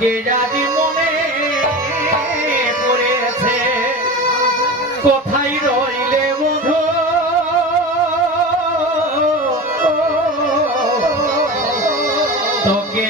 তোকে জানি মনে পড়েছে। কোথায় রইলে বধু তোকে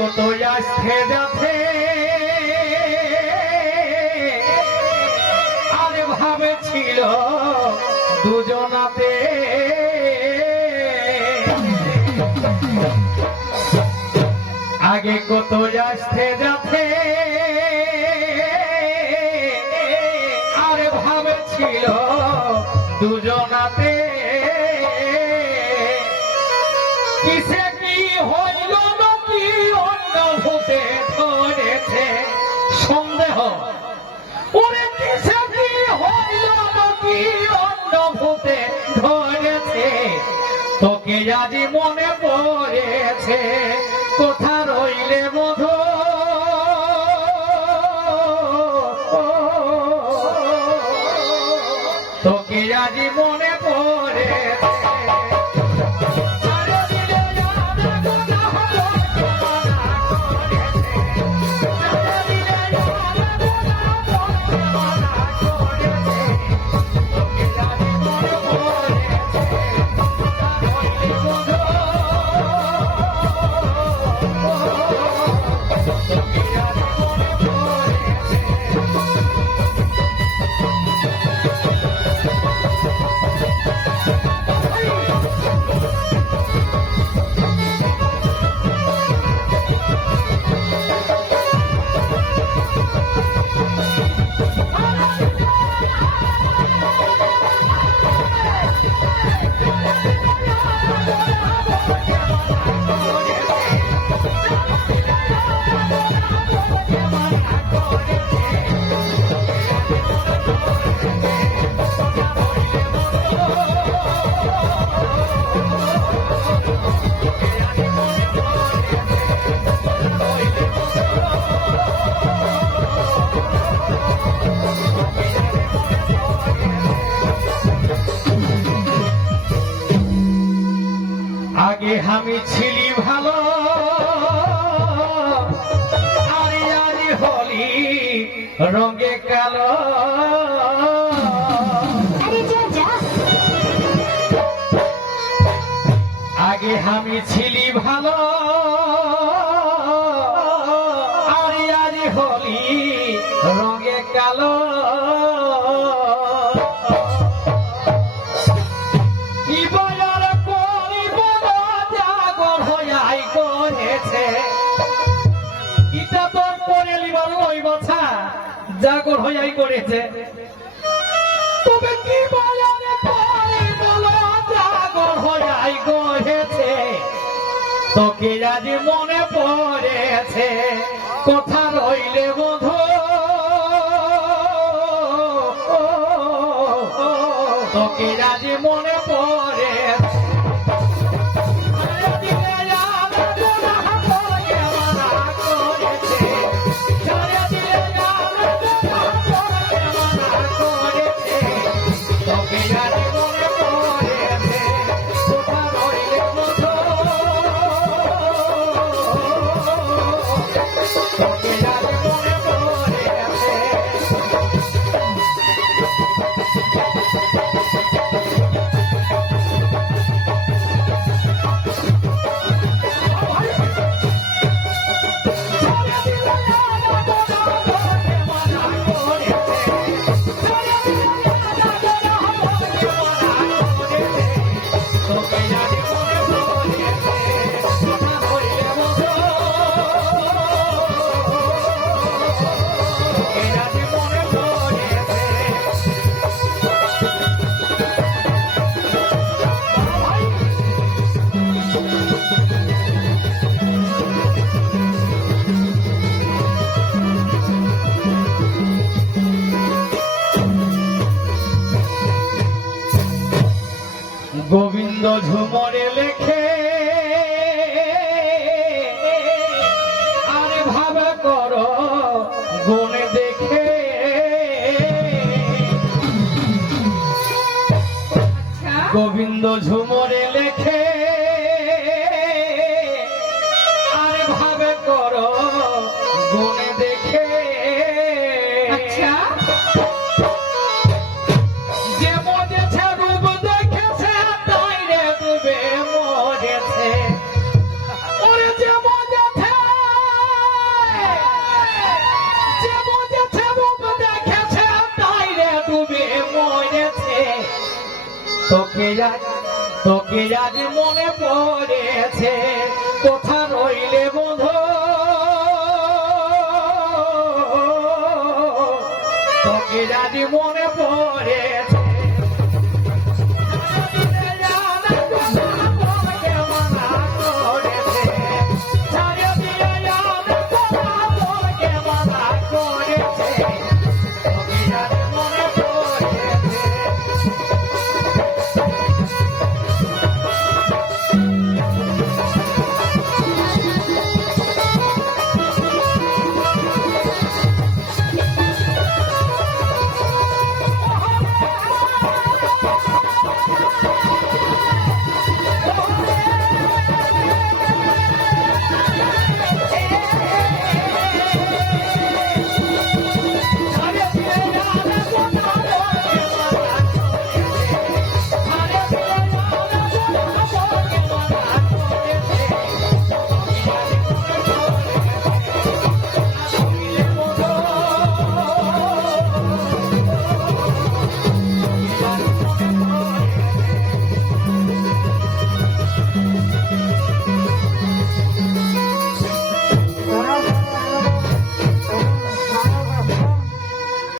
আগে কত আসতে যাচ্ছে। আরে ভাবে ছিল দুজনাতে। আগে কত আসতে যাচ্ছে। আরে ভাবে ছিল দুজনাতে। তোকে আজি মনে পড়েছে ছিলি ভালো। আরে আরে হলি রঙে কালো। আগে আমি ছিলি ভালো। জাগর হইয়াই করেছে। তবে কি হইয়াই করেছে? তোকে মনে পড়েছে? কথা রইলে বধু গোবিন্দ ঝুমরে লেখে আর ভাবা কর গুণে দেখে। গোবিন্দ ঝুমরে লেখে তোকে আজ মনে পড়েছে কোথা রইলে বন্ধু? তোকে আজ মনে পড়েছে